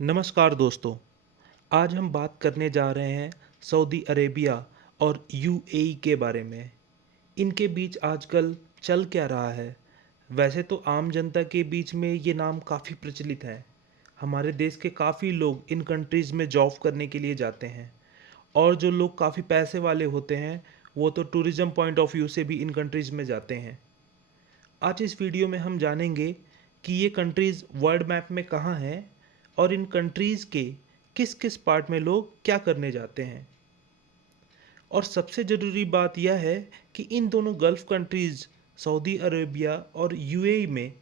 नमस्कार दोस्तों। आज हम बात करने जा रहे हैं सऊदी अरेबिया और यूएई के बारे में। इनके बीच आजकल चल क्या रहा है? वैसे तो आम जनता के बीच में ये नाम काफ़ी प्रचलित है। हमारे देश के काफ़ी लोग इन कंट्रीज़ में जॉब करने के लिए जाते हैं, और जो लोग काफ़ी पैसे वाले होते हैं वो तो टूरिज़्म पॉइंट ऑफ व्यू से भी इन कंट्रीज़ में जाते हैं। आज इस वीडियो में हम जानेंगे कि ये कंट्रीज़ वर्ल्ड मैप में कहाँ हैं और इन कंट्रीज़ के किस किस पार्ट में लोग क्या करने जाते हैं। और सबसे ज़रूरी बात यह है कि इन दोनों गल्फ़ कंट्रीज़ सऊदी अरेबिया और यूएई में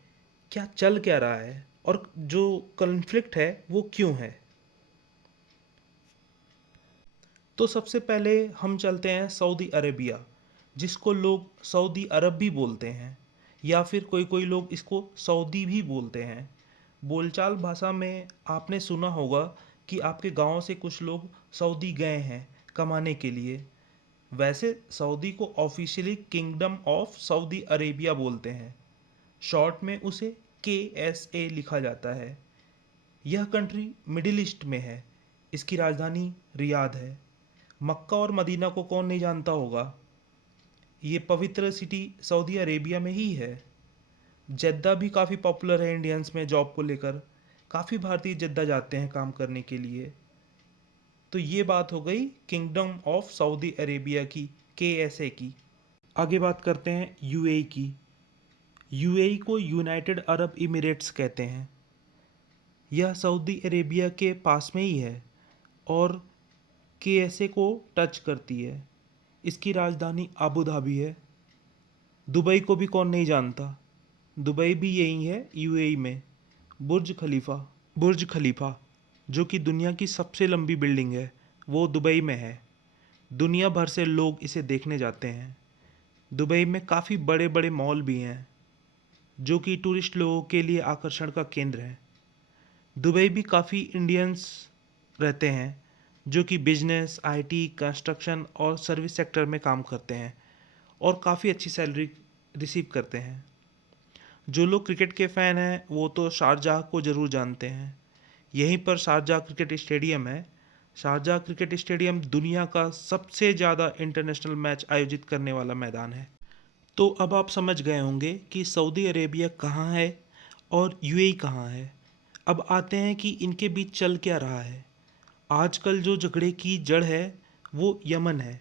क्या रहा है और जो कॉन्फ्लिक्ट है वो क्यों है। तो सबसे पहले हम चलते हैं सऊदी अरेबिया, जिसको लोग सऊदी अरब भी बोलते हैं, या फिर कोई कोई लोग इसको सऊदी भी बोलते हैं। बोलचाल भाषा में आपने सुना होगा कि आपके गांव से कुछ लोग सऊदी गए हैं कमाने के लिए। वैसे सऊदी को officially kingdom of Saudi Arabia बोलते हैं। शॉर्ट में उसे KSA लिखा जाता है। यह कंट्री मिडिल ईस्ट में है। इसकी राजधानी रियाद है। मक्का और मदीना को कौन नहीं जानता होगा। ये पवित्र सिटी सऊदी अरेबिया में ही है। जद्दा भी काफ़ी पॉपुलर है इंडियंस में जॉब को लेकर। काफ़ी भारतीय जद्दा जाते हैं काम करने के लिए। तो ये बात हो गई किंगडम ऑफ सऊदी अरेबिया की, KSA की। आगे बात करते हैं यूएई की। यूएई को यूनाइटेड अरब इमिरेट्स कहते हैं। यह सऊदी अरेबिया के पास में ही है और KSA को टच करती है। इसकी राजधानी अबू धाबी है। दुबई को भी कौन नहीं जानता। दुबई भी यही है यूएई में। बुर्ज खलीफा जो कि दुनिया की सबसे लंबी बिल्डिंग है, वो दुबई में है। दुनिया भर से लोग इसे देखने जाते हैं। दुबई में काफ़ी बड़े बड़े मॉल भी हैं जो कि टूरिस्ट लोगों के लिए आकर्षण का केंद्र है। दुबई भी काफ़ी इंडियंस रहते हैं जो कि बिजनेस, IT, कंस्ट्रक्शन और सर्विस सेक्टर में काम करते हैं और काफ़ी अच्छी सैलरी रिसीव करते हैं। जो लोग क्रिकेट के फ़ैन हैं वो तो शारजाह को ज़रूर जानते हैं। यहीं पर शारजाह क्रिकेट स्टेडियम है। शारजाह क्रिकेट स्टेडियम दुनिया का सबसे ज़्यादा इंटरनेशनल मैच आयोजित करने वाला मैदान है। तो अब आप समझ गए होंगे कि सऊदी अरेबिया कहाँ है और यूएई कहाँ है। अब आते हैं कि इनके बीच चल क्या रहा है। आजकल जो झगड़े की जड़ है वो यमन है।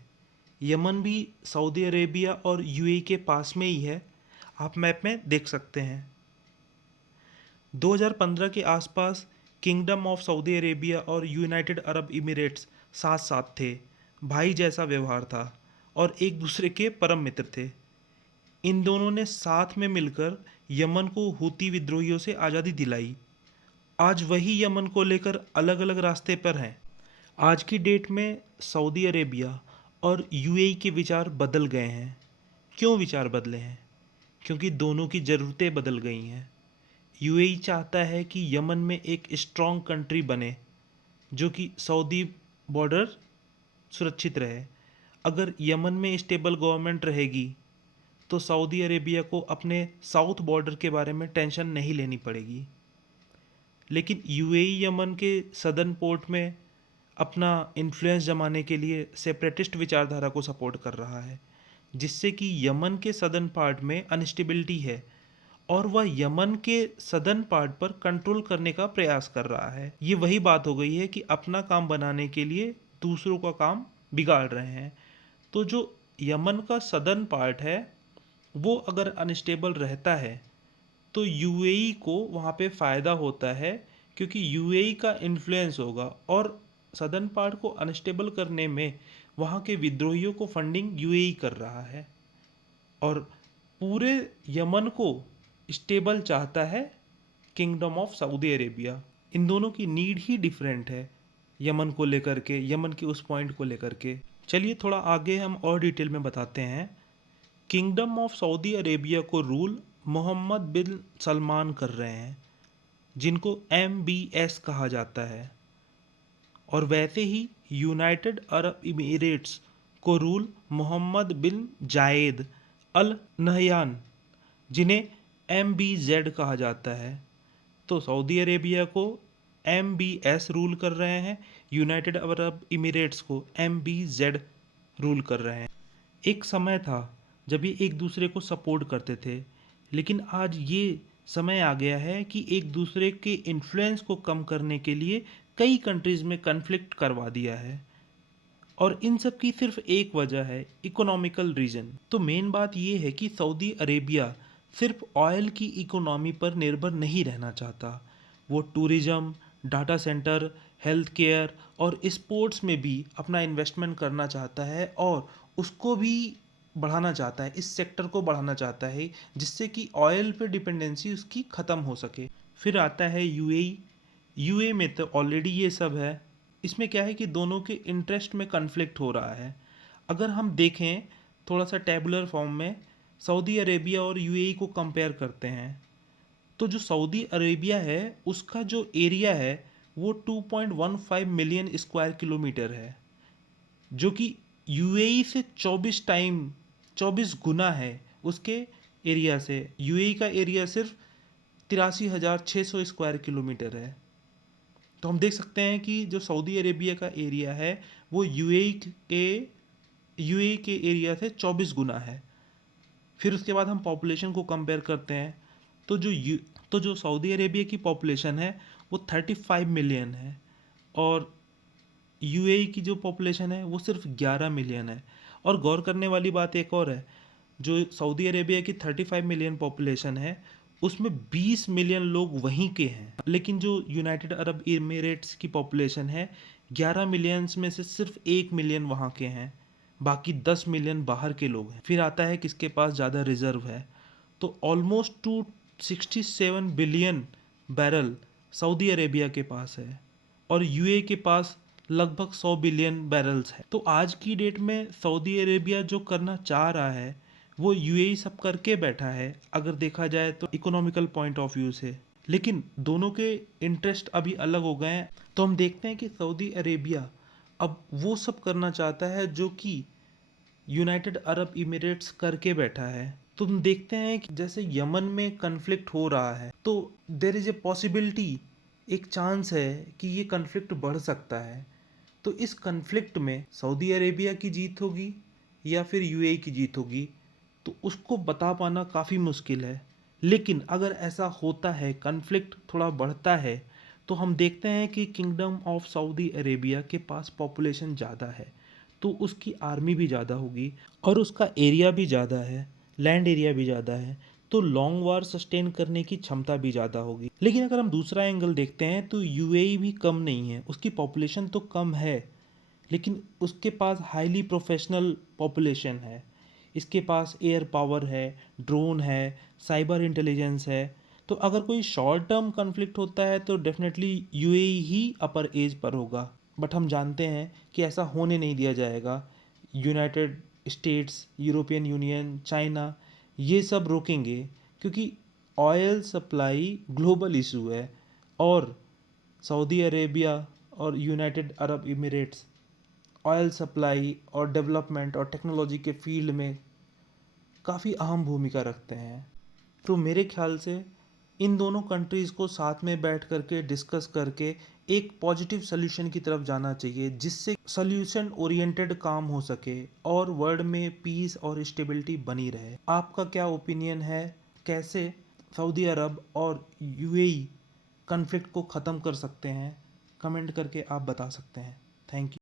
यमन भी सऊदी अरेबिया और यूएई के पास में ही है। आप मैप में देख सकते हैं। 2015 के आसपास किंगडम ऑफ सऊदी अरेबिया और यूनाइटेड अरब इमिरेट्स साथ साथ थे। भाई जैसा व्यवहार था और एक दूसरे के परम मित्र थे। इन दोनों ने साथ में मिलकर यमन को हूती विद्रोहियों से आज़ादी दिलाई। आज वही यमन को लेकर अलग अलग रास्ते पर हैं। आज की डेट में सऊदी अरेबिया और यूएई के विचार बदल गए हैं। क्यों विचार बदले हैं? क्योंकि दोनों की ज़रूरतें बदल गई हैं। यूएई चाहता है कि यमन में एक स्ट्रॉन्ग कंट्री बने जो कि सऊदी बॉर्डर सुरक्षित रहे। अगर यमन में स्टेबल गवर्नमेंट रहेगी तो सऊदी अरेबिया को अपने साउथ बॉर्डर के बारे में टेंशन नहीं लेनी पड़ेगी। लेकिन यूएई यमन के सदर्न पोर्ट में अपना इन्फ्लुएंस जमाने के लिए सेपरेटिस्ट विचारधारा को सपोर्ट कर रहा है, जिससे कि यमन के सदर्न पार्ट में अनस्टेबिलिटी है और वह यमन के सदर्न पार्ट पर कंट्रोल करने का प्रयास कर रहा है। ये वही बात हो गई है कि अपना काम बनाने के लिए दूसरों का काम बिगाड़ रहे हैं। तो जो यमन का सदर्न पार्ट है वो अगर अनस्टेबल रहता है तो यूएई को वहाँ पे फ़ायदा होता है, क्योंकि यूएई का इन्फ्लुएंस होगा और सदर्न पार्ट को अनस्टेबल करने में वहाँ के विद्रोहियों को फंडिंग यूएई कर रहा है और पूरे यमन को स्टेबल चाहता है किंगडम ऑफ सऊदी अरेबिया। इन दोनों की नीड ही डिफरेंट है यमन को लेकर के, यमन के उस पॉइंट को लेकर के। चलिए थोड़ा आगे हम और डिटेल में बताते हैं। किंगडम ऑफ सऊदी अरेबिया को रूल मोहम्मद बिन सलमान कर रहे हैं, जिनको MBS कहा जाता है। और वैसे ही यूनाइटेड अरब इमिरेट्स को रूल मोहम्मद बिन जायद अल नहयान, जिन्हें MBZ कहा जाता है। तो सऊदी अरेबिया को MBS रूल कर रहे हैं, यूनाइटेड अरब इमिरेट्स को MBZ रूल कर रहे हैं। एक समय था जब ये एक दूसरे को सपोर्ट करते थे, लेकिन आज ये समय आ गया है कि एक दूसरे के इन्फ्लुएंस को कम करने के लिए कई कंट्रीज़ में कन्फ्लिक्ट करवा दिया है, और इन सब की सिर्फ एक वजह है, इकोनॉमिकल रीजन। तो मेन बात ये है कि सऊदी अरेबिया सिर्फ ऑयल की इकोनॉमी पर निर्भर नहीं रहना चाहता, वो tourism, data centre, health care और स्पोर्ट्स में भी अपना इन्वेस्टमेंट करना चाहता है, और उसको भी बढ़ाना चाहता है, इस सेक्टर को बढ़ाना चाहता है, जिससे कि ऑयल पे डिपेंडेंसी उसकी ख़त्म हो सके। फिर आता है यूएई। यूए में तो ऑलरेडी ये सब है। इसमें क्या है कि दोनों के इंटरेस्ट में कन्फ्लिक्ट हो रहा है। अगर हम देखें थोड़ा सा टेबुलर फॉर्म में, सऊदी अरेबिया और यूएई को कंपेयर करते हैं, तो जो सऊदी अरेबिया है उसका जो एरिया है वो 2.15 मिलियन स्क्वायर किलोमीटर है, जो कि यूएई से 24 गुना है उसके एरिया से। यूएई का एरिया सिर्फ 83,600 स्क्वायर किलोमीटर है। तो हम देख सकते हैं कि जो सऊदी अरेबिया का एरिया है वो यूएई के एरिया से 24 गुना है। फिर उसके बाद हम पॉपुलेशन को कंपेयर करते हैं, तो जो सऊदी अरेबिया की पॉपुलेशन है वो 35 मिलियन है, और यूएई की जो पॉपुलेशन है वो सिर्फ 11 मिलियन है। और गौर करने वाली बात एक और है, जो सऊदी अरेबिया की 35 मिलियन पॉपुलेशन है उसमें 20 मिलियन लोग वहीं के हैं, लेकिन जो यूनाइटेड अरब इमिरेट्स की पॉपुलेशन है 11 मिलियंस में से सिर्फ 1 मिलियन वहाँ के हैं, बाकी 10 मिलियन बाहर के लोग हैं। फिर आता है किसके पास ज़्यादा रिजर्व है, तो almost 267 billion barrel Saudi Arabia के पास है, और यूए के पास लगभग 100 बिलियन बैरल्स है। तो आज की डेट में सऊदी अरेबिया जो करना चाह रहा है वो यूएई सब करके बैठा है, अगर देखा जाए तो इकोनॉमिकल पॉइंट ऑफ व्यू से। लेकिन दोनों के इंटरेस्ट अभी अलग हो गए हैं। तो हम देखते हैं कि सऊदी अरेबिया अब वो सब करना चाहता है जो कि यूनाइटेड अरब इमिरेट्स करके बैठा है। तो हम देखते हैं कि जैसे यमन में कन्फ्लिक्ट हो रहा है, तो देर इज़ ए पॉसिबिलिटी, एक चांस है कि ये कन्फ्लिक्ट बढ़ सकता है। तो इस कन्फ्लिक्ट में सऊदी अरेबिया की जीत होगी या फिर यूएई की जीत होगी, तो उसको बता पाना काफ़ी मुश्किल है। लेकिन अगर ऐसा होता है, कन्फ्लिक्ट थोड़ा बढ़ता है, तो हम देखते हैं कि किंगडम ऑफ सऊदी अरेबिया के पास पॉपुलेशन ज़्यादा है, तो उसकी आर्मी भी ज़्यादा होगी, और उसका एरिया भी ज़्यादा है, लैंड एरिया भी ज़्यादा है, तो लॉन्ग वार सस्टेन करने की क्षमता भी ज़्यादा होगी। लेकिन अगर हम दूसरा एंगल देखते हैं तो यूएई भी कम नहीं है, उसकी पॉपुलेशन तो कम है, लेकिन उसके पास हाईली प्रोफेशनल पॉपुलेशन है। इसके पास एयर पावर है, ड्रोन है, साइबर इंटेलिजेंस है। तो अगर कोई शॉर्ट टर्म कन्फ्लिक्ट होता है तो डेफिनेटली यूएई ही अपर एज पर होगा, बट हम जानते हैं कि ऐसा होने नहीं दिया जाएगा। United states, European union, China, ये सब रोकेंगे, क्योंकि ऑयल सप्लाई ग्लोबल इशू है, और सऊदी अरेबिया और United Arab emirates oil supply और डेवलपमेंट और टेक्नोलॉजी के फील्ड में काफ़ी अहम भूमिका रखते हैं। तो मेरे ख्याल से इन दोनों कंट्रीज़ को साथ में बैठ करके डिस्कस करके एक पॉजिटिव सोल्यूशन की तरफ जाना चाहिए, जिससे सोल्यूशन ओरिएंटेड काम हो सके और वर्ल्ड में पीस और स्टेबिलिटी बनी रहे। आपका क्या ओपिनियन है, कैसे सऊदी अरब और यूएई कॉन्फ्लिक्ट को ख़त्म कर सकते हैं? कमेंट करके आप बता सकते हैं। Thank you.